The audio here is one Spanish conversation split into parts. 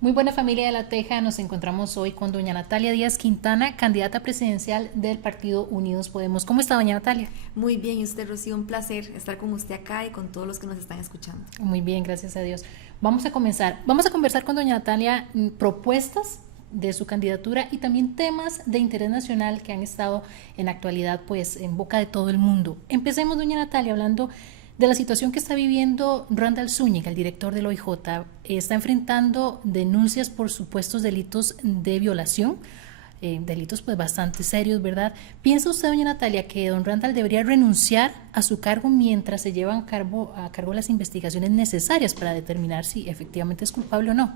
Muy buena familia de La Teja, nos encontramos hoy con doña Natalia Díaz Quintana, candidata presidencial del Partido Unidos Podemos. ¿Cómo está, doña Natalia? Muy bien, y usted, Rocío, un placer estar con usted acá y con todos los que nos están escuchando. Muy bien, gracias a Dios. Vamos a comenzar. Vamos a conversar con doña Natalia propuestas de su candidatura y también temas de interés nacional que han estado en actualidad pues en boca de todo el mundo. Empecemos, doña Natalia, hablando de la situación que está viviendo Randall Zúñiga, el director del OIJ. Está enfrentando denuncias por supuestos delitos de violación, delitos pues bastante serios, ¿verdad? ¿Piensa usted, doña Natalia, que don Randall debería renunciar a su cargo mientras se llevan a cargo las investigaciones necesarias para determinar si efectivamente es culpable o no?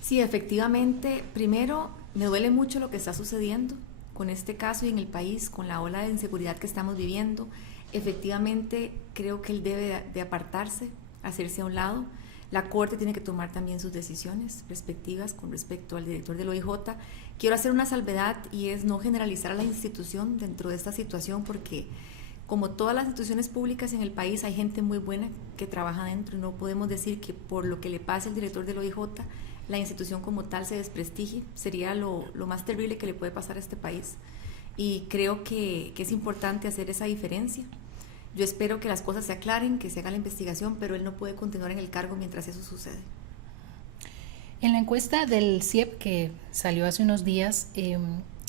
Sí, efectivamente, primero me duele mucho lo que está sucediendo con este caso y en el país, con la ola de inseguridad que estamos viviendo. Efectivamente, creo que él debe de apartarse, hacerse a un lado. La Corte tiene que tomar también sus decisiones respectivas con respecto al director del OIJ. Quiero hacer una salvedad y es no generalizar a la institución dentro de esta situación porque como todas las instituciones públicas en el país hay gente muy buena que trabaja dentro y no podemos decir que por lo que le pase al director del OIJ la institución como tal se desprestigie. Sería lo más terrible que le puede pasar a este país y creo que es importante hacer esa diferencia. Yo espero que las cosas se aclaren, que se haga la investigación, pero él no puede continuar en el cargo mientras eso sucede. En la encuesta del CIEP que salió hace unos días,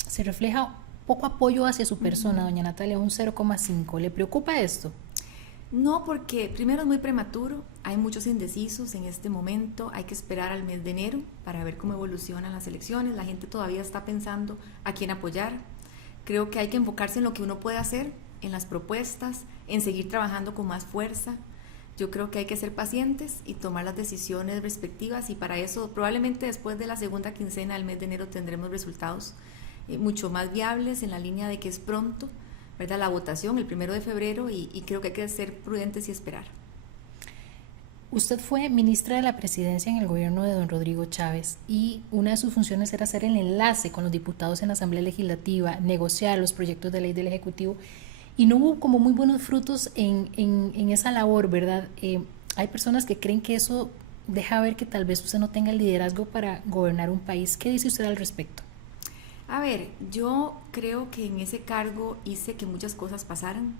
se refleja poco apoyo hacia su persona, doña Natalia, un 0,5. ¿Le preocupa esto? No, porque primero es muy prematuro, hay muchos indecisos en este momento, hay que esperar al mes de enero para ver cómo evolucionan las elecciones, la gente todavía está pensando a quién apoyar. Creo que hay que enfocarse en lo que uno puede hacer, en las propuestas, en seguir trabajando con más fuerza. Yo creo que hay que ser pacientes y tomar las decisiones respectivas y para eso probablemente después de la segunda quincena del mes de enero tendremos resultados mucho más viables en la línea de que es pronto, ¿verdad? La votación el 1 de febrero y creo que hay que ser prudentes y esperar. Usted fue ministra de la Presidencia en el gobierno de don Rodrigo Chávez y una de sus funciones era hacer el enlace con los diputados en la Asamblea Legislativa, negociar los proyectos de ley del Ejecutivo y no hubo como muy buenos frutos en esa labor, ¿verdad? Hay personas que creen que eso deja ver que tal vez usted no tenga el liderazgo para gobernar un país. ¿Qué dice usted al respecto? A ver, yo creo que en ese cargo hice que muchas cosas pasaran.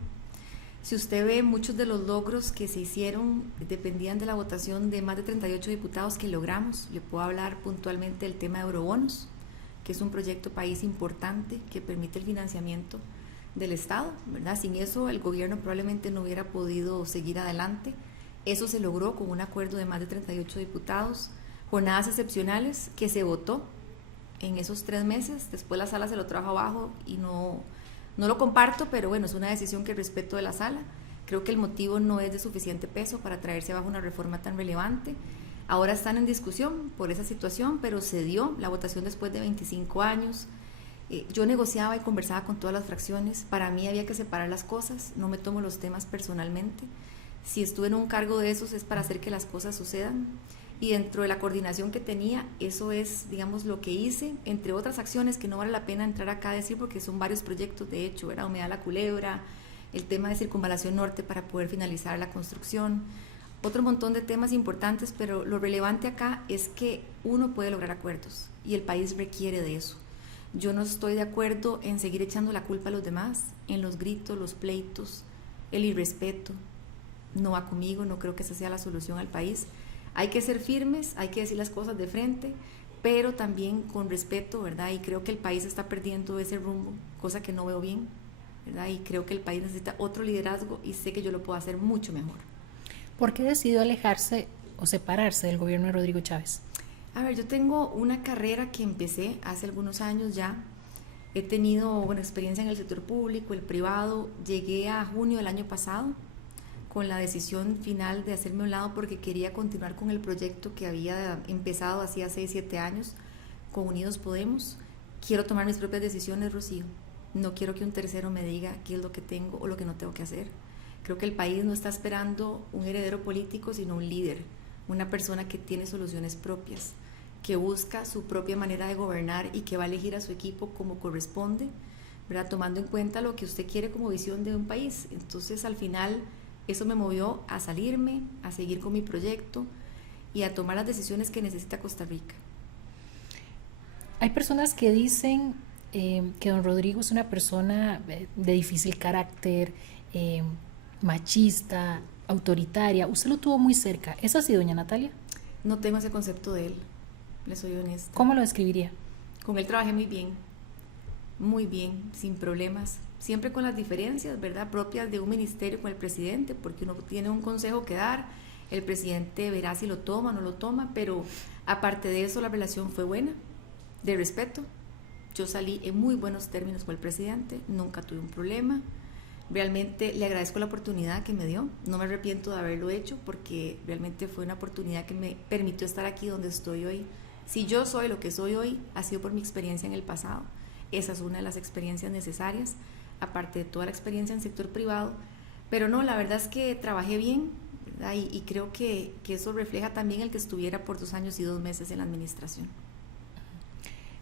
Si usted ve, muchos de los logros que se hicieron dependían de la votación de más de 38 diputados que logramos. Le puedo hablar puntualmente del tema de eurobonos, que es un proyecto país importante que permite el financiamiento del Estado, ¿verdad? Sin eso el gobierno probablemente no hubiera podido seguir adelante. Eso se logró con un acuerdo de más de 38 diputados, jornadas excepcionales que se votó en esos 3 meses, después la sala se lo trajo abajo y no lo comparto, pero bueno, es una decisión que respeto de la sala. Creo que el motivo no es de suficiente peso para traerse abajo una reforma tan relevante. Ahora están en discusión por esa situación, pero se dio la votación después de 25 años. Yo negociaba y conversaba con todas las fracciones. Para mí había que separar las cosas, no me tomo los temas personalmente. Si estuve en un cargo de esos es para hacer que las cosas sucedan. Y dentro de la coordinación que tenía, eso es, digamos, lo que hice, entre otras acciones que no vale la pena entrar acá a decir porque son varios proyectos, de hecho, era Humedal La Culebra, el tema de Circunvalación Norte para poder finalizar la construcción, otro montón de temas importantes, pero lo relevante acá es que uno puede lograr acuerdos y el país requiere de eso. Yo no estoy de acuerdo en seguir echando la culpa a los demás, en los gritos, los pleitos, el irrespeto. No va conmigo, no creo que esa sea la solución al país. Hay que ser firmes, hay que decir las cosas de frente, pero también con respeto, ¿verdad? Y creo que el país está perdiendo ese rumbo, cosa que no veo bien, ¿verdad? Y creo que el país necesita otro liderazgo y sé que yo lo puedo hacer mucho mejor. ¿Por qué decidió alejarse o separarse del gobierno de Rodrigo Chávez? A ver, yo tengo una carrera que empecé hace algunos años ya. He tenido buena experiencia en el sector público, el privado. Llegué a junio del año pasado con la decisión final de hacerme a un lado porque quería continuar con el proyecto que había empezado hacía 6, 7 años con Unidos Podemos. Quiero tomar mis propias decisiones, Rocío. No quiero que un tercero me diga qué es lo que tengo o lo que no tengo que hacer. Creo que el país no está esperando un heredero político, sino un líder, una persona que tiene soluciones propias, que busca su propia manera de gobernar y que va a elegir a su equipo como corresponde, ¿verdad? Tomando en cuenta lo que usted quiere como visión de un país. Entonces, al final, eso me movió a salirme, a seguir con mi proyecto y a tomar las decisiones que necesita Costa Rica. Hay personas que dicen que don Rodrigo es una persona de difícil carácter, eh, machista, autoritaria. Usted lo tuvo muy cerca. ¿Es así, doña Natalia? No tengo ese concepto de él, le soy honesta. ¿Cómo lo describiría? Con él trabajé muy bien, sin problemas, siempre con las diferencias, ¿verdad?, propias de un ministerio con el presidente, porque uno tiene un consejo que dar, el presidente verá si lo toma o no lo toma, pero aparte de eso la relación fue buena, de respeto. Yo salí en muy buenos términos con el presidente, nunca tuve un problema. Realmente le agradezco la oportunidad que me dio, no me arrepiento de haberlo hecho porque realmente fue una oportunidad que me permitió estar aquí donde estoy hoy. Si yo soy lo que soy hoy, ha sido por mi experiencia en el pasado. Esa es una de las experiencias necesarias, aparte de toda la experiencia en el sector privado. Pero no, la verdad es que trabajé bien, ¿verdad? Y creo que eso refleja también el que estuviera por 2 años y 2 meses en la administración.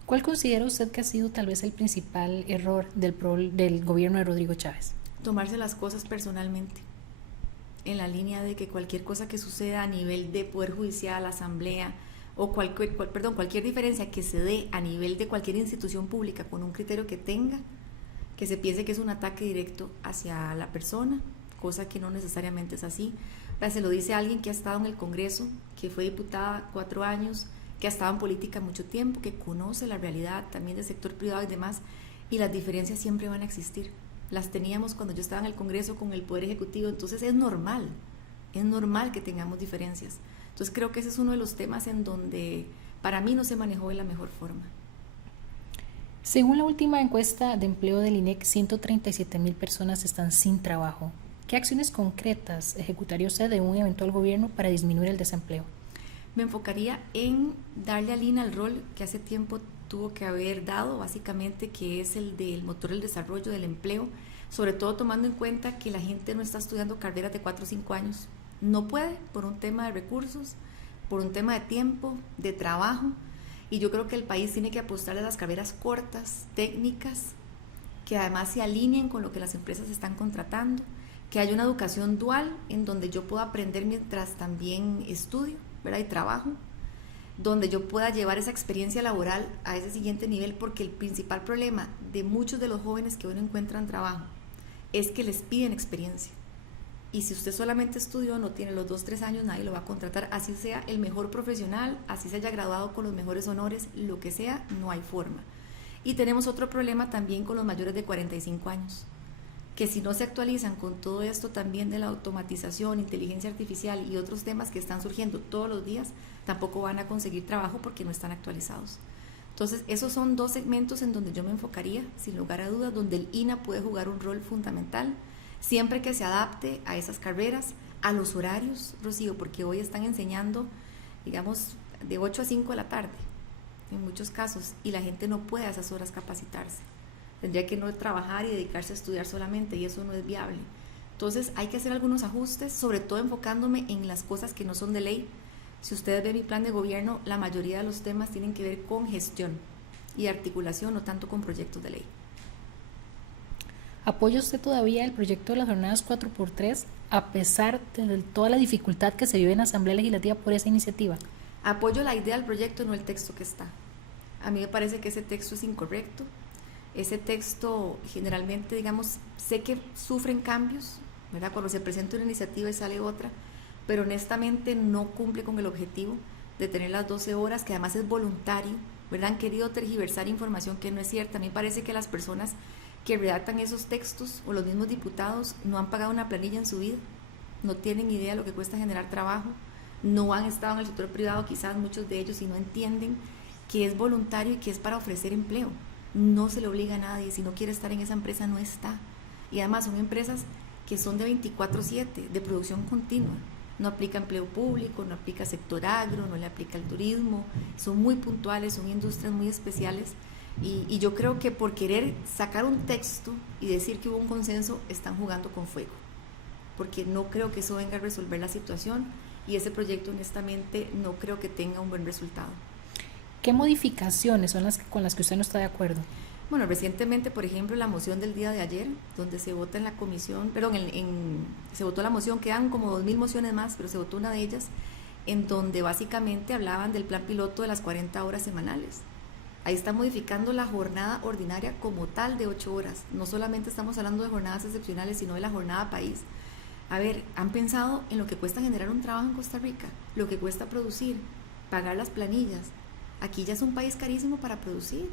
¿Cuál considera usted que ha sido tal vez el principal error del gobierno de Rodrigo Chávez? Tomarse las cosas personalmente, en la línea de que cualquier cosa que suceda a nivel de Poder Judicial, Asamblea, o cualquier diferencia que se dé a nivel de cualquier institución pública con un criterio que tenga, que se piense que es un ataque directo hacia la persona, cosa que no necesariamente es así. Se lo dice alguien que ha estado en el Congreso, que fue diputada 4 años, que ha estado en política mucho tiempo, que conoce la realidad también del sector privado y demás, y las diferencias siempre van a existir. Las teníamos cuando yo estaba en el Congreso con el Poder Ejecutivo, entonces es normal que tengamos diferencias. Entonces creo que ese es uno de los temas en donde para mí no se manejó de la mejor forma. Según la última encuesta de empleo del INEC, 137,000 personas están sin trabajo. ¿Qué acciones concretas ejecutaría usted de un eventual gobierno para disminuir el desempleo? Me enfocaría en darle a Lina el rol que hace tiempo tuvo que haber dado, básicamente, que es el del motor del desarrollo del empleo, sobre todo tomando en cuenta que la gente no está estudiando carreras de 4 o 5 años. No puede, por un tema de recursos, por un tema de tiempo, de trabajo, y yo creo que el país tiene que apostarle a las carreras cortas, técnicas, que además se alineen con lo que las empresas están contratando, que haya una educación dual en donde yo pueda aprender mientras también estudio, ¿verdad?, y trabajo, donde yo pueda llevar esa experiencia laboral a ese siguiente nivel, porque el principal problema de muchos de los jóvenes que hoy no encuentran trabajo es que les piden experiencia. Y si usted solamente estudió, no tiene los 2 o 3 años, nadie lo va a contratar, así sea el mejor profesional, así se haya graduado con los mejores honores, lo que sea, no hay forma. Y tenemos otro problema también con los mayores de 45 años, que si no se actualizan con todo esto también de la automatización, inteligencia artificial y otros temas que están surgiendo todos los días, tampoco van a conseguir trabajo porque no están actualizados. Entonces, esos son 2 segmentos en donde yo me enfocaría, sin lugar a dudas, donde el INA puede jugar un rol fundamental, siempre que se adapte a esas carreras, a los horarios, Rocío, porque hoy están enseñando, digamos, de 8 a 5 de la tarde, en muchos casos, y la gente no puede a esas horas capacitarse. Tendría que no trabajar y dedicarse a estudiar solamente, y eso no es viable. Entonces, hay que hacer algunos ajustes, sobre todo enfocándome en las cosas que no son de ley. Si ustedes ven mi plan de gobierno, la mayoría de los temas tienen que ver con gestión y articulación, no tanto con proyectos de ley. ¿Apoya usted todavía el proyecto de las jornadas 4x3 a pesar de toda la dificultad que se vive en la Asamblea Legislativa por esa iniciativa? Apoyo la idea del proyecto, no el texto que está. A mí me parece que ese texto es incorrecto. Ese texto generalmente, digamos, sé que sufren cambios, ¿verdad?, cuando se presenta una iniciativa y sale otra, pero honestamente no cumple con el objetivo de tener las 12 horas, que además es voluntario, ¿verdad? Han querido tergiversar información que no es cierta. A mí me parece que las personas que redactan esos textos o los mismos diputados no han pagado una planilla en su vida, no tienen idea de lo que cuesta generar trabajo, no han estado en el sector privado quizás muchos de ellos y no entienden que es voluntario y que es para ofrecer empleo. No se le obliga a nadie, si no quiere estar en esa empresa no está, y además son empresas que son de 24/7, de producción continua, no aplica empleo público, no aplica sector agro, no le aplica el turismo, son muy puntuales, son industrias muy especiales. Y yo creo que por querer sacar un texto y decir que hubo un consenso, están jugando con fuego, porque no creo que eso venga a resolver la situación, y ese proyecto honestamente no creo que tenga un buen resultado. ¿Qué modificaciones son las con las que usted no está de acuerdo? Bueno, recientemente, por ejemplo, la moción del día de ayer, donde se vota en la comisión, se votó la moción, quedan como 2,000 mociones más, pero se votó una de ellas, en donde básicamente hablaban del plan piloto de las 40 horas semanales. Ahí está modificando la jornada ordinaria como tal de 8 horas. No solamente estamos hablando de jornadas excepcionales, sino de la jornada país. A ver, ¿han pensado en lo que cuesta generar un trabajo en Costa Rica? Lo que cuesta producir, pagar las planillas. Aquí ya es un país carísimo para producir.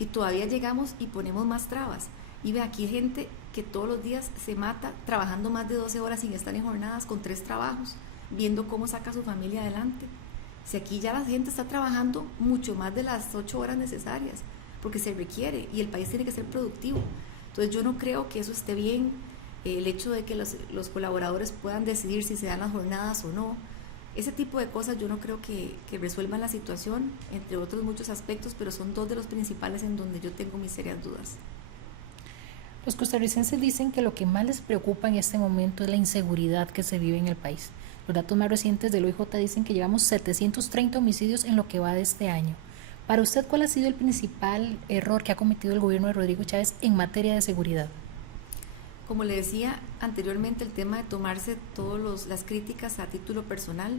Y todavía llegamos y ponemos más trabas. Y ve, aquí hay gente que todos los días se mata trabajando más de 12 horas sin estar en jornadas, con 3 trabajos, viendo cómo saca a su familia adelante. Si aquí ya la gente está trabajando mucho más de las 8 horas necesarias, porque se requiere y el país tiene que ser productivo. Entonces yo no creo que eso esté bien, el hecho de que los colaboradores puedan decidir si se dan las jornadas o no. Ese tipo de cosas yo no creo que resuelvan la situación, entre otros muchos aspectos, pero son 2 de los principales en donde yo tengo mis serias dudas. Los costarricenses dicen que lo que más les preocupa en este momento es la inseguridad que se vive en el país. Los datos más recientes del OIJ dicen que llevamos 730 homicidios en lo que va de este año. Para usted, ¿cuál ha sido el principal error que ha cometido el gobierno de Rodrigo Chávez en materia de seguridad? Como le decía anteriormente, el tema de tomarse todas las críticas a título personal.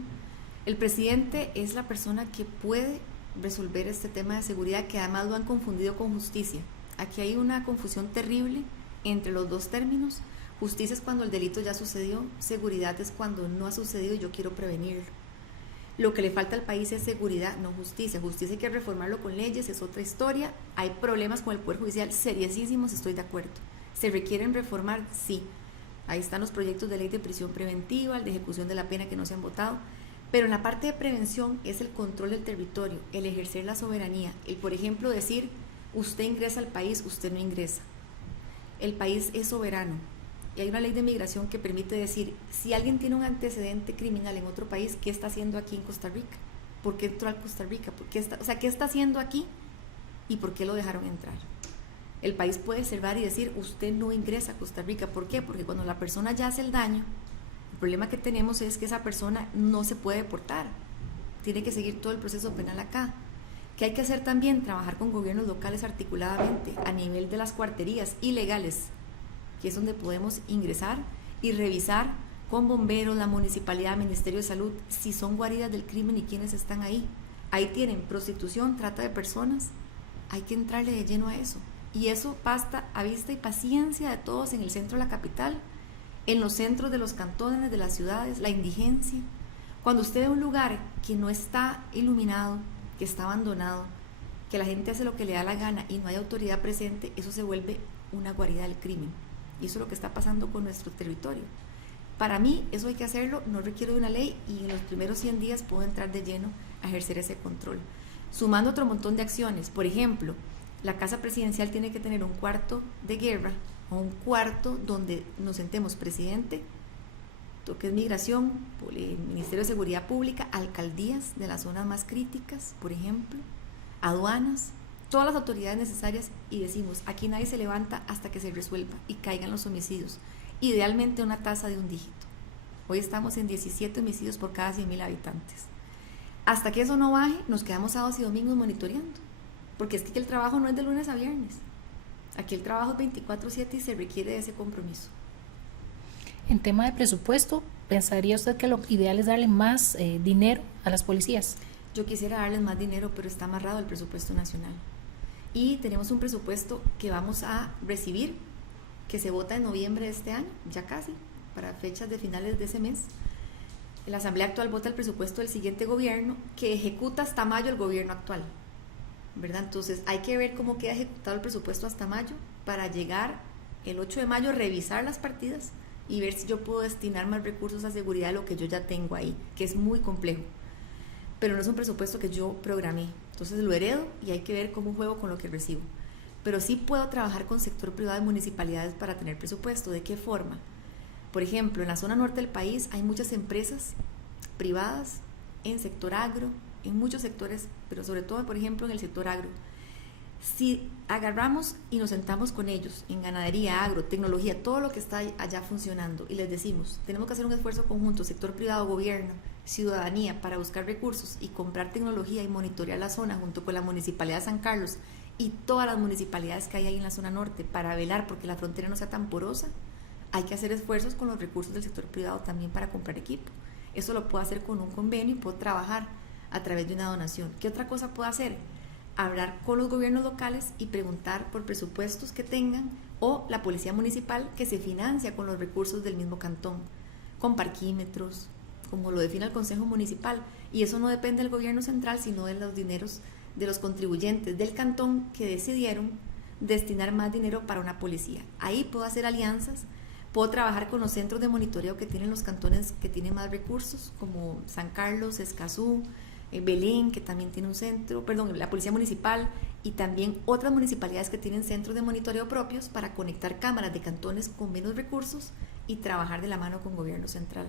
El presidente es la persona que puede resolver este tema de seguridad, que además lo han confundido con justicia. Aquí hay una confusión terrible entre los 2 términos. Justicia es cuando el delito ya sucedió, seguridad es cuando no ha sucedido y yo quiero prevenirlo. Lo que le falta al país es seguridad, no justicia. Justicia hay que reformarlo con leyes, es otra historia. Hay problemas con el Poder Judicial seriosísimos, estoy de acuerdo. ¿Se requieren reformar? Sí. Ahí están los proyectos de ley de prisión preventiva, el de ejecución de la pena que no se han votado. Pero en la parte de prevención es el control del territorio, el ejercer la soberanía. El, por ejemplo, decir, usted ingresa al país, usted no ingresa. El país es soberano. Y hay una ley de migración que permite decir, si alguien tiene un antecedente criminal en otro país, ¿qué está haciendo aquí en Costa Rica? ¿Por qué entró a Costa Rica? ¿Qué está haciendo aquí? ¿Y por qué lo dejaron entrar? El país puede observar y decir, usted no ingresa a Costa Rica. ¿Por qué? Porque cuando la persona ya hace el daño, el problema que tenemos es que esa persona no se puede deportar. Tiene que seguir todo el proceso penal acá. ¿Qué hay que hacer también? Trabajar con gobiernos locales articuladamente a nivel de las cuarterías ilegales, que es donde podemos ingresar y revisar con bomberos, la municipalidad, el Ministerio de Salud, si son guaridas del crimen y quiénes están ahí. Ahí tienen prostitución, trata de personas, hay que entrarle de lleno a eso. Y eso basta a vista y paciencia de todos en el centro de la capital, en los centros de los cantones, de las ciudades, la indigencia. Cuando usted ve un lugar que no está iluminado, que está abandonado, que la gente hace lo que le da la gana y no hay autoridad presente, eso se vuelve una guarida del crimen. Y eso es lo que está pasando con nuestro territorio. Para mí, eso hay que hacerlo, no requiere de una ley y en los primeros 100 días puedo entrar de lleno a ejercer ese control. Sumando otro montón de acciones, por ejemplo, la Casa Presidencial tiene que tener un cuarto de guerra o un cuarto donde nos sentemos presidente, lo que es migración, el Ministerio de Seguridad Pública, alcaldías de las zonas más críticas, por ejemplo, aduanas, todas las autoridades necesarias y decimos, aquí nadie se levanta hasta que se resuelva y caigan los homicidios. Idealmente una tasa de 1 dígito. Hoy estamos en 17 homicidios por cada 100.000 habitantes. Hasta que eso no baje, nos quedamos sábados y domingos monitoreando. Porque es que el trabajo no es de lunes a viernes. Aquí el trabajo es 24/7 y se requiere de ese compromiso. En tema de presupuesto, ¿pensaría usted que lo ideal es darle más dinero a las policías? Yo quisiera darles más dinero, pero está amarrado el presupuesto nacional. Y tenemos un presupuesto que vamos a recibir, que se vota en noviembre de este año, ya casi, para fechas de finales de ese mes. La Asamblea actual vota el presupuesto del siguiente gobierno, que ejecuta hasta mayo el gobierno actual, ¿verdad? Entonces hay que ver cómo queda ejecutado el presupuesto hasta mayo, para llegar el 8 de mayo, revisar las partidas y ver si yo puedo destinar más recursos a seguridad de lo que yo ya tengo ahí, que es muy complejo. Pero no es un presupuesto que yo programé, entonces lo heredo y hay que ver cómo juego con lo que recibo. Pero sí puedo trabajar con sector privado y municipalidades para tener presupuesto. ¿De qué forma? Por ejemplo, en la zona norte del país hay muchas empresas privadas en sector agro, en muchos sectores, pero sobre todo, por ejemplo, en el sector agro. Si agarramos y nos sentamos con ellos en ganadería, agro, tecnología, todo lo que está allá funcionando y les decimos, tenemos que hacer un esfuerzo conjunto, sector privado, gobierno, ciudadanía, para buscar recursos y comprar tecnología y monitorear la zona junto con la Municipalidad de San Carlos y todas las municipalidades que hay ahí en la zona norte para velar porque la frontera no sea tan porosa, hay que hacer esfuerzos con los recursos del sector privado también para comprar equipo. Eso lo puedo hacer con un convenio y puedo trabajar a través de una donación. ¿Qué otra cosa puedo hacer? hablar con los gobiernos locales y preguntar por presupuestos que tengan, o la policía municipal que se financia con los recursos del mismo cantón, con parquímetros, como lo define el Consejo Municipal, y eso no depende del gobierno central, sino de los dineros de los contribuyentes del cantón que decidieron destinar más dinero para una policía. Ahí puedo hacer alianzas, puedo trabajar con los centros de monitoreo que tienen los cantones que tienen más recursos, como San Carlos, Escazú, Belén, que también tiene un centro, perdón, la policía municipal, y también otras municipalidades que tienen centros de monitoreo propios para conectar cámaras de cantones con menos recursos y trabajar de la mano con gobierno central.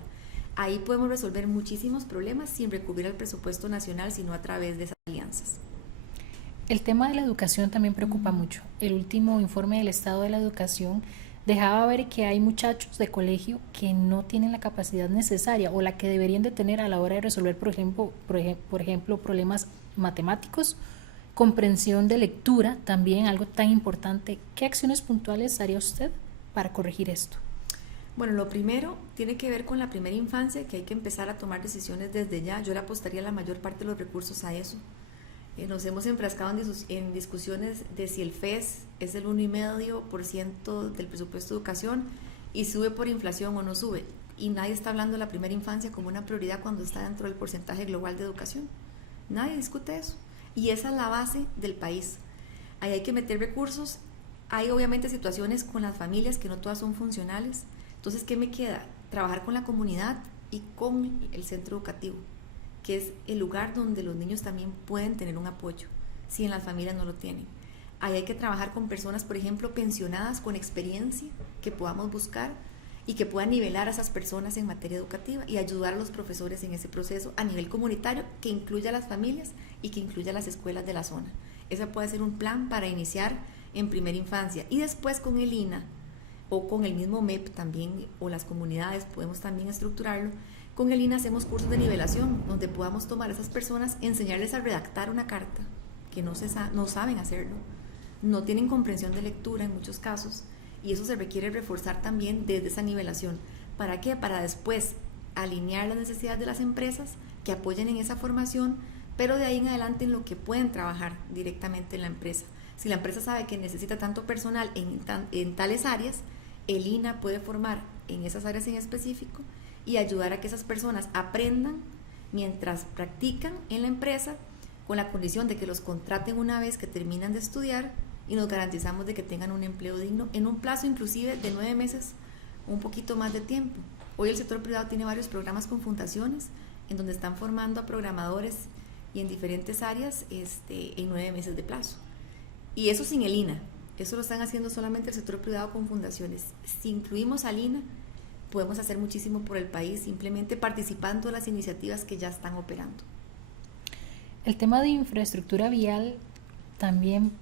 Ahí podemos resolver muchísimos problemas sin recurrir al presupuesto nacional, sino a través de esas alianzas. El tema de la educación también preocupa mucho. El último informe del estado de la educación dejaba ver que hay muchachos de colegio que no tienen la capacidad necesaria o la que deberían de tener a la hora de resolver, por ejemplo, problemas matemáticos, comprensión de lectura, también algo tan importante. ¿Qué acciones puntuales haría usted para corregir esto? Bueno, lo primero tiene que ver con la primera infancia, que hay que empezar a tomar decisiones desde ya. Yo le apostaría la mayor parte de los recursos a eso. Nos hemos enfrascado en discusiones de si el FES es el 1,5% del presupuesto de educación y sube por inflación o no sube. Y nadie está hablando de la primera infancia como una prioridad cuando está dentro del porcentaje global de educación. Nadie discute eso. Y esa es la base del país. Ahí hay que meter recursos. Hay obviamente situaciones con las familias que no todas son funcionales. Entonces, ¿qué me queda? Trabajar con la comunidad y con el centro educativo, que es el lugar donde los niños también pueden tener un apoyo, si en las familias no lo tienen. Ahí hay que trabajar con personas, por ejemplo, pensionadas con experiencia, que podamos buscar y que puedan nivelar a esas personas en materia educativa y ayudar a los profesores en ese proceso a nivel comunitario, que incluya a las familias y que incluya a las escuelas de la zona. Ese puede ser un plan para iniciar en primera infancia, y después con el INA o con el mismo MEP también, o las comunidades podemos también estructurarlo. Con el INA hacemos cursos de nivelación, donde podamos tomar a esas personas, enseñarles a redactar una carta, que no saben hacerlo, no tienen comprensión de lectura en muchos casos, y eso se requiere reforzar también desde esa nivelación. ¿Para qué? Para después alinear las necesidades de las empresas que apoyen en esa formación, pero de ahí en adelante en lo que pueden trabajar directamente en la empresa. Si la empresa sabe que necesita tanto personal en tales áreas, el INA puede formar en esas áreas en específico y ayudar a que esas personas aprendan mientras practican en la empresa, con la condición de que los contraten una vez que terminan de estudiar, y nos garantizamos de que tengan un empleo digno en un plazo inclusive de 9 meses, un poquito más de tiempo. Hoy el sector privado tiene varios programas con fundaciones en donde están formando a programadores y en diferentes áreas en 9 meses de plazo. Y eso sin el INA, eso lo están haciendo solamente el sector privado con fundaciones. Si incluimos al INA, podemos hacer muchísimo por el país, simplemente participando en las iniciativas que ya están operando. El tema de infraestructura vial también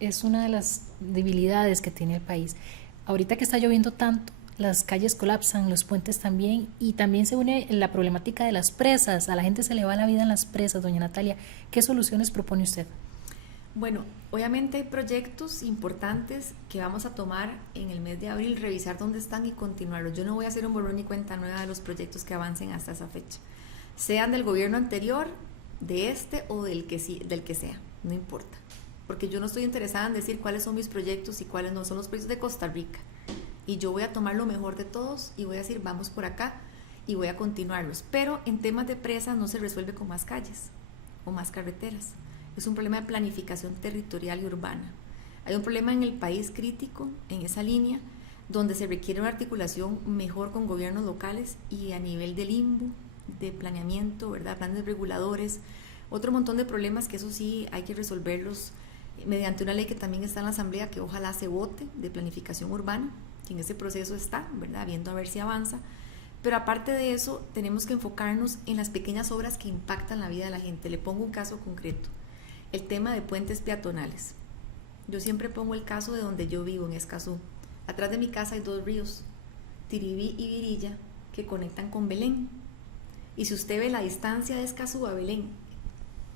es una de las debilidades que tiene el país. Ahorita que está lloviendo tanto, las calles colapsan, los puentes también, y también se une la problemática de las presas. A la gente se le va la vida en las presas, doña Natalia. ¿Qué soluciones propone usted? Bueno, obviamente hay proyectos importantes que vamos a tomar en el mes de abril, revisar dónde están y continuarlos. Yo no voy a hacer un borrón y cuenta nueva de los proyectos que avancen hasta esa fecha, sean del gobierno anterior, de este o del que sea, no importa, porque yo no estoy interesada en decir cuáles son mis proyectos y cuáles no son los proyectos de Costa Rica, y yo voy a tomar lo mejor de todos y voy a decir vamos por acá y voy a continuarlos. Pero en temas de presas no se resuelve con más calles o más carreteras. Es un problema de planificación territorial y urbana. Hay un problema en el país crítico, en esa línea, donde se requiere una articulación mejor con gobiernos locales y a nivel del INBU, de planeamiento, ¿verdad? Planes reguladores, otro montón de problemas que eso sí hay que resolverlos mediante una ley que también está en la Asamblea, que ojalá se vote, de planificación urbana, que en ese proceso está, ¿verdad? Viendo a ver si avanza. Pero aparte de eso, tenemos que enfocarnos en las pequeñas obras que impactan la vida de la gente. Le pongo un caso concreto. El tema de puentes peatonales. Yo siempre pongo el caso de donde yo vivo, en Escazú. Atrás de mi casa hay 2 ríos, Tiribí y Virilla, que conectan con Belén. Y si usted ve la distancia de Escazú a Belén,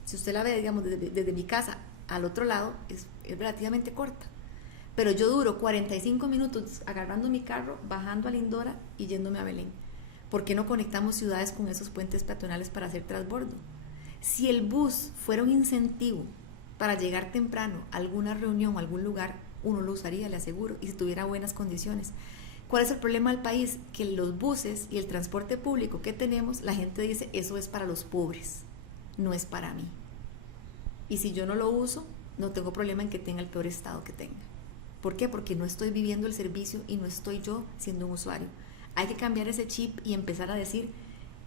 si usted la ve, digamos, desde mi casa al otro lado, es relativamente corta. Pero yo duro 45 minutos agarrando mi carro, bajando a Lindora y yéndome a Belén. ¿Por qué no conectamos ciudades con esos puentes peatonales para hacer transbordo? Si el bus fuera un incentivo para llegar temprano a alguna reunión o algún lugar, uno lo usaría, le aseguro, y si tuviera buenas condiciones. ¿Cuál es el problema del país? Que los buses y el transporte público que tenemos, la gente dice, eso es para los pobres, no es para mí. Y si yo no lo uso, no tengo problema en que tenga el peor estado que tenga. ¿Por qué? Porque no estoy viviendo el servicio y no estoy yo siendo un usuario. Hay que cambiar ese chip y empezar a decir,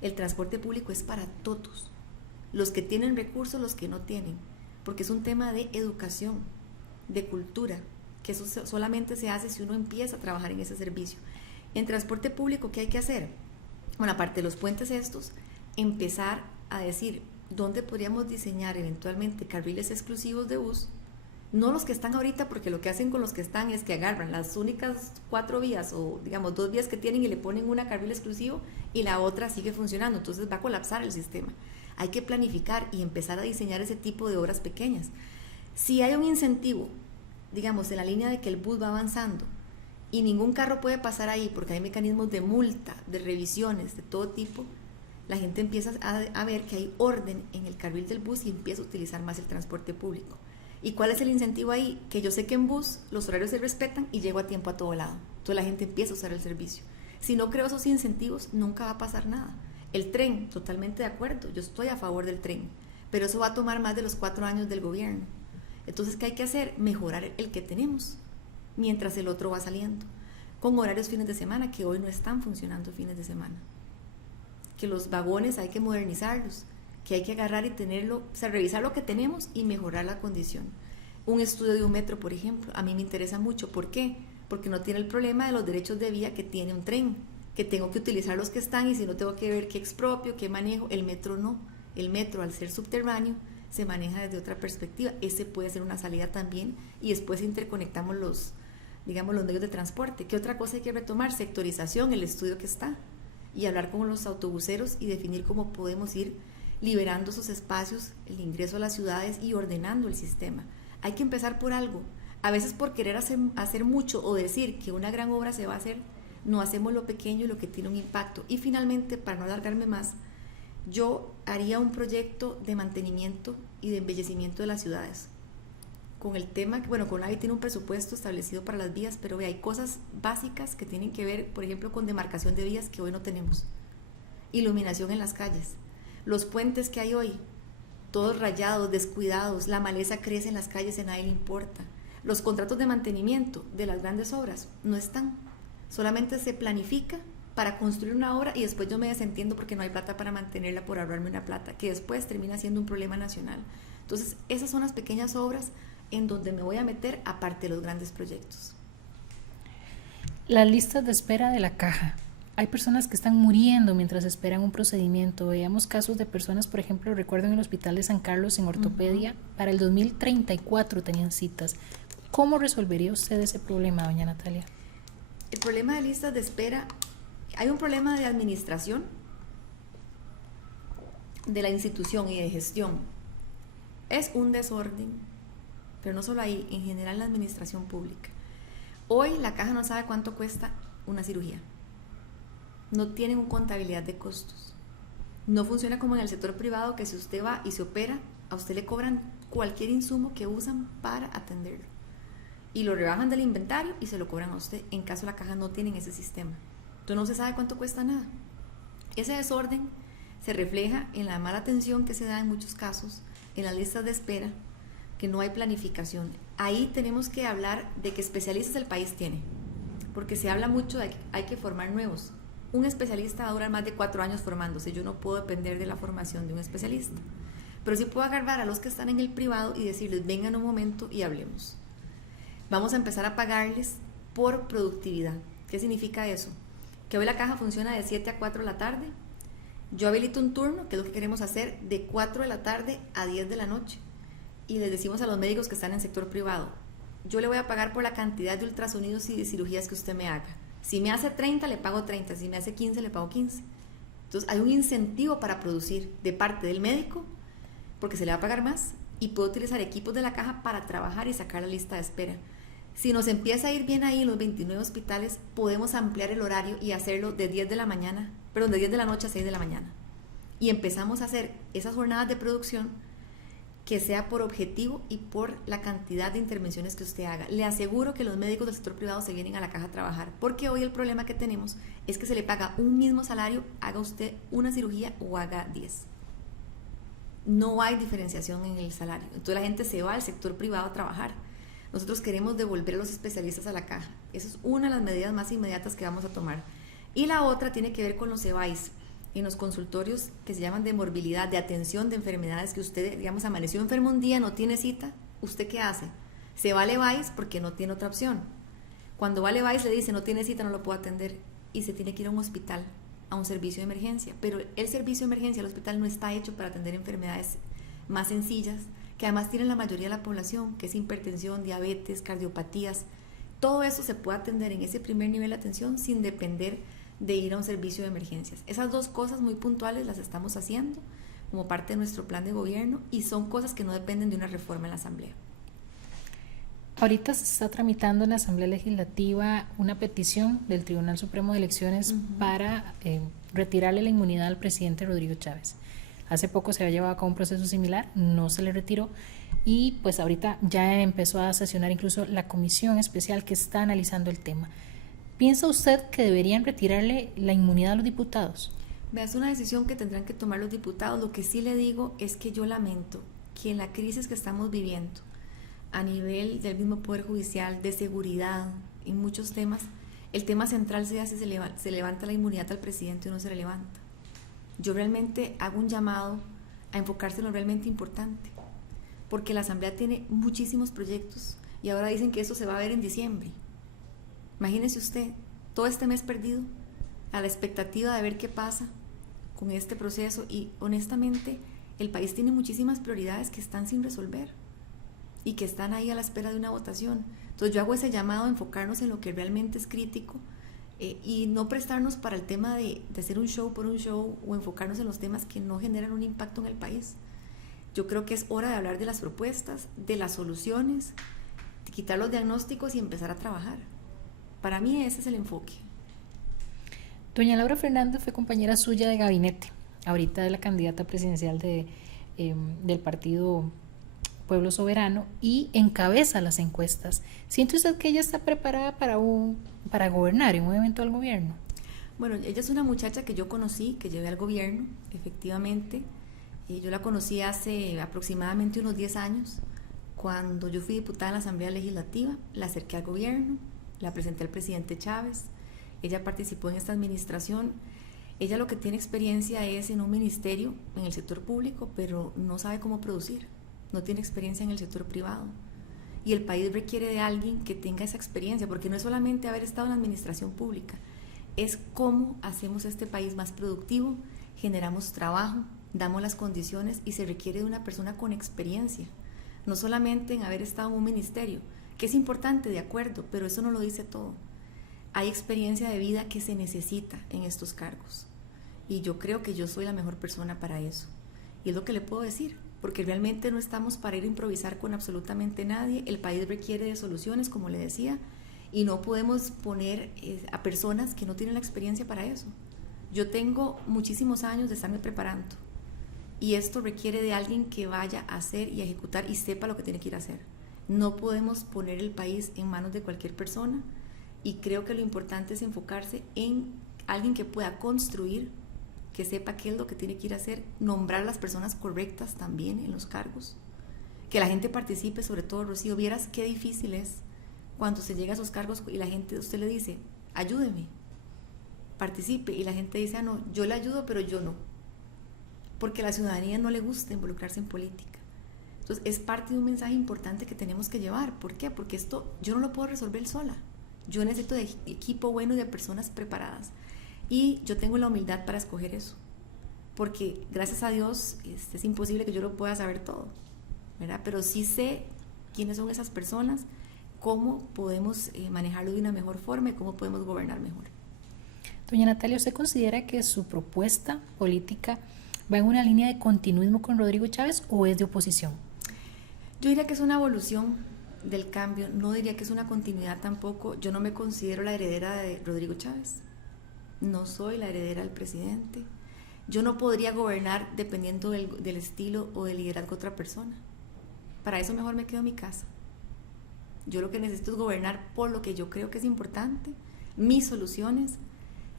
el transporte público es para todos, los que tienen recursos, los que no tienen, porque es un tema de educación, de cultura, que eso solamente se hace si uno empieza a trabajar en ese servicio. En transporte público, ¿qué hay que hacer? Bueno, aparte de los puentes estos, empezar a decir dónde podríamos diseñar eventualmente carriles exclusivos de bus, no los que están ahorita, porque lo que hacen con los que están es que agarran las únicas 4 vías o digamos 2 vías que tienen y le ponen una carril exclusivo y la otra sigue funcionando, entonces va a colapsar el sistema. Hay que planificar y empezar a diseñar ese tipo de obras pequeñas. Si hay un incentivo, digamos, en la línea de que el bus va avanzando y ningún carro puede pasar ahí porque hay mecanismos de multa, de revisiones, de todo tipo, la gente empieza a ver que hay orden en el carril del bus y empieza a utilizar más el transporte público. ¿Y cuál es el incentivo ahí? Que yo sé que en bus los horarios se respetan y llego a tiempo a todo lado. Entonces la gente empieza a usar el servicio. Si no creo esos incentivos, nunca va a pasar nada. El tren, totalmente de acuerdo, yo estoy a favor del tren, pero eso va a tomar más de los 4 años del gobierno. Entonces, ¿qué hay que hacer? Mejorar el que tenemos, mientras el otro va saliendo, con horarios fines de semana, que hoy no están funcionando fines de semana. Que los vagones hay que modernizarlos, que hay que agarrar y tenerlo, o sea, revisar lo que tenemos y mejorar la condición. Un estudio de un metro, por ejemplo, a mí me interesa mucho. ¿Por qué? Porque no tiene el problema de los derechos de vía que tiene un tren, que tengo que utilizar los que están y si no tengo que ver qué expropio, qué manejo. El metro no. El metro, al ser subterráneo, se maneja desde otra perspectiva. Ese puede ser una salida también y después interconectamos los medios de transporte. ¿Qué otra cosa hay que retomar? Sectorización, el estudio que está, y hablar con los autobuseros y definir cómo podemos ir liberando esos espacios, el ingreso a las ciudades y ordenando el sistema. Hay que empezar por algo. A veces por querer hacer mucho o decir que una gran obra se va a hacer, no hacemos lo pequeño y lo que tiene un impacto. Y finalmente, para no alargarme más, yo haría un proyecto de mantenimiento y de embellecimiento de las ciudades. Con el tema, bueno, CONAVI tiene un presupuesto establecido para las vías, pero hay cosas básicas que tienen que ver, por ejemplo, con demarcación de vías que hoy no tenemos. Iluminación en las calles. Los puentes que hay hoy, todos rayados, descuidados, la maleza crece en las calles, a nadie le importa. Los contratos de mantenimiento de las grandes obras no están. Solamente se planifica para construir una obra y después yo me desentiendo porque no hay plata para mantenerla por ahorrarme una plata, que después termina siendo un problema nacional. Entonces, esas son las pequeñas obras en donde me voy a meter aparte de los grandes proyectos. Las listas de espera de la caja. Hay personas que están muriendo mientras esperan un procedimiento. Veíamos casos de personas, por ejemplo, recuerdo en el Hospital de San Carlos en ortopedia, para el 2034 tenían citas. ¿Cómo resolvería usted ese problema, doña Natalia? El problema de listas de espera, hay un problema de administración de la institución y de gestión. Es un desorden, pero no solo ahí, en general en la administración pública. Hoy la caja no sabe cuánto cuesta una cirugía. No tienen una contabilidad de costos. No funciona como en el sector privado, que si usted va y se opera, a usted le cobran cualquier insumo que usan para atenderlo. Y lo rebajan del inventario y se lo cobran a usted. En caso la caja no tienen ese sistema. Entonces no se sabe cuánto cuesta nada. Ese desorden se refleja en la mala atención que se da en muchos casos, en las listas de espera, que no hay planificación. Ahí tenemos que hablar de que especialistas el país tiene, porque se habla mucho de que hay que formar nuevos. Un especialista va a durar más de 4 años formándose. Yo no puedo depender de la formación de un especialista, pero sí puedo agarrar a los que están en el privado y decirles, vengan un momento y hablemos. Vamos a empezar a pagarles por productividad. ¿Qué significa eso? Que hoy la caja funciona de 7 a 4 de la tarde. Yo habilito un turno, que es lo que queremos hacer, de 4 de la tarde a 10 de la noche. Y les decimos a los médicos que están en el sector privado, yo le voy a pagar por la cantidad de ultrasonidos y de cirugías que usted me haga. Si me hace 30, le pago 30. Si me hace 15, le pago 15. Entonces hay un incentivo para producir de parte del médico, porque se le va a pagar más, y puede utilizar equipos de la caja para trabajar y sacar la lista de espera. Si nos empieza a ir bien ahí en los 29 hospitales, podemos ampliar el horario y hacerlo de 10 de la noche a 6 de la mañana. Y empezamos a hacer esas jornadas de producción que sea por objetivo y por la cantidad de intervenciones que usted haga. Le aseguro que los médicos del sector privado se vienen a la caja a trabajar, porque hoy el problema que tenemos es que se le paga un mismo salario, haga usted una cirugía o haga 10. No hay diferenciación en el salario. Entonces la gente se va al sector privado a trabajar. Nosotros queremos devolver a los especialistas a la caja. Esa es una de las medidas más inmediatas que vamos a tomar. Y la otra tiene que ver con los EVAIS, en los consultorios que se llaman de morbilidad, de atención de enfermedades que usted, digamos, amaneció enfermo un día, no tiene cita. ¿Usted qué hace? Se va al EVAIS porque no tiene otra opción. Cuando va al EVAIS le dice no tiene cita, no lo puedo atender y se tiene que ir a un hospital, a un servicio de emergencia, pero el servicio de emergencia del hospital no está hecho para atender enfermedades más sencillas, que además tienen la mayoría de la población, que es hipertensión, diabetes, cardiopatías. Todo eso se puede atender en ese primer nivel de atención sin depender de ir a un servicio de emergencias. Esas dos cosas muy puntuales las estamos haciendo como parte de nuestro plan de gobierno y son cosas que no dependen de una reforma en la Asamblea. Ahorita se está tramitando en la Asamblea Legislativa una petición del Tribunal Supremo de Elecciones para retirarle la inmunidad al presidente Rodrigo Chávez. Hace poco se había llevado a cabo un proceso similar, no se le retiró y pues ahorita ya empezó a sesionar incluso la comisión especial que está analizando el tema. ¿Piensa usted que deberían retirarle la inmunidad a los diputados? Es una decisión que tendrán que tomar los diputados. Lo que sí le digo es que yo lamento que en la crisis que estamos viviendo, a nivel del mismo Poder Judicial, de seguridad, en muchos temas, el tema central sea si se levanta la inmunidad al presidente o no se le levanta. Yo realmente hago un llamado a enfocarse en lo realmente importante, porque la Asamblea tiene muchísimos proyectos y ahora dicen que eso se va a ver en diciembre. Imagínese usted, todo este mes perdido, a la expectativa de ver qué pasa con este proceso y honestamente el país tiene muchísimas prioridades que están sin resolver y que están ahí a la espera de una votación. Entonces yo hago ese llamado a enfocarnos en lo que realmente es crítico y no prestarnos para el tema de hacer un show por un show o enfocarnos en los temas que no generan un impacto en el país. Yo creo que es hora de hablar de las propuestas, de las soluciones, de quitar los diagnósticos y empezar a trabajar. Para mí ese es el enfoque. Doña Laura Fernández fue compañera suya de gabinete, ahorita de la candidata presidencial del partido Pueblo Soberano y encabeza las encuestas. ¿Siente usted que ella está preparada para gobernar en un eventual gobierno? Bueno, ella es una muchacha que yo conocí, que llevé al gobierno, efectivamente. Yo la conocí hace aproximadamente unos 10 años, cuando yo fui diputada en la Asamblea Legislativa, la acerqué al gobierno, la presenté al presidente Chávez, ella participó en esta administración. Ella lo que tiene experiencia es en un ministerio, en el sector público, pero no sabe cómo producir, no tiene experiencia en el sector privado. Y el país requiere de alguien que tenga esa experiencia, porque no es solamente haber estado en la administración pública, es cómo hacemos este país más productivo, generamos trabajo, damos las condiciones y se requiere de una persona con experiencia, no solamente en haber estado en un ministerio, que es importante, de acuerdo, pero eso no lo dice todo. Hay experiencia de vida que se necesita en estos cargos y yo creo que yo soy la mejor persona para eso y es lo que le puedo decir, porque realmente no estamos para ir a improvisar con absolutamente nadie. El país requiere de soluciones, como le decía, y no podemos poner a personas que no tienen la experiencia para eso. Yo tengo muchísimos años de estarme preparando y esto requiere de alguien que vaya a hacer y a ejecutar y sepa lo que tiene que ir a hacer. No podemos poner el país en manos de cualquier persona y creo que lo importante es enfocarse en alguien que pueda construir, que sepa qué es lo que tiene que ir a hacer, nombrar a las personas correctas también en los cargos, que la gente participe, sobre todo, Rocío. Vieras qué difícil es cuando se llega a esos cargos y la gente, usted le dice, ayúdeme, participe, y la gente dice, no, yo le ayudo, pero yo no, porque a la ciudadanía no le gusta involucrarse en política. Entonces es parte de un mensaje importante que tenemos que llevar. ¿Por qué? Porque esto yo no lo puedo resolver sola. Yo necesito de equipo bueno y de personas preparadas. Y yo tengo la humildad para escoger eso. Porque gracias a Dios es imposible que yo lo pueda saber todo, ¿verdad? Pero sí sé quiénes son esas personas, cómo podemos manejarlo de una mejor forma y cómo podemos gobernar mejor. Doña Natalia, ¿usted considera que su propuesta política va en una línea de continuismo con Rodrigo Chávez o es de oposición? Yo diría que es una evolución del cambio, no diría que es una continuidad tampoco. Yo no me considero la heredera de Rodrigo Chávez, no soy la heredera del presidente. Yo no podría gobernar dependiendo del estilo o del liderazgo de otra persona. para eso mejor me quedo en mi casa. Yo lo que necesito es gobernar por lo que yo creo que es importante, mis soluciones,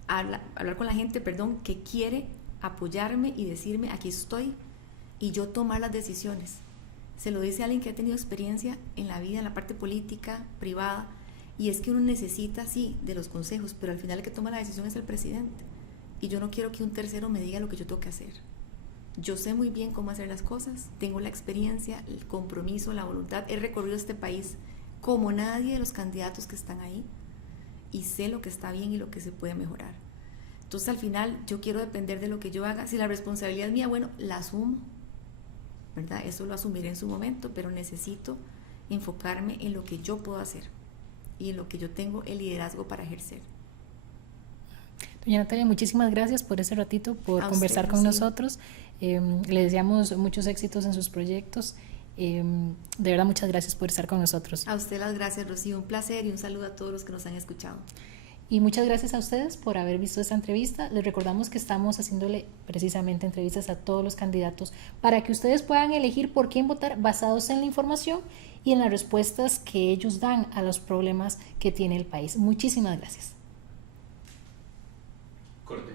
hablar con la gente, que quiere apoyarme y decirme aquí estoy, y yo tomar las decisiones. Se lo dice alguien que ha tenido experiencia en la vida, en la parte política, privada, y es que uno necesita, sí, de los consejos, pero al final el que toma la decisión es el presidente, y yo no quiero que un tercero me diga lo que yo tengo que hacer. Yo sé muy bien cómo hacer las cosas, tengo la experiencia, el compromiso, la voluntad, he recorrido este país como nadie de los candidatos que están ahí, y sé lo que está bien y lo que se puede mejorar. Entonces al final yo quiero depender de lo que yo haga. Si la responsabilidad es mía, bueno, la asumo, ¿verdad? Eso lo asumiré en su momento, pero necesito enfocarme en lo que yo puedo hacer y en lo que yo tengo el liderazgo para ejercer. Doña Natalia, muchísimas gracias por ese ratito, por A conversar usted, con Rocío. nosotros. Le deseamos muchos éxitos en sus proyectos. De verdad, muchas gracias por estar con nosotros. A usted las gracias, Rocío. Un placer y un saludo a todos los que nos han escuchado. Y muchas gracias a ustedes por haber visto esta entrevista. Les recordamos que estamos haciéndole precisamente entrevistas a todos los candidatos para que ustedes puedan elegir por quién votar basados en la información y en las respuestas que ellos dan a los problemas que tiene el país. Muchísimas gracias. Corte.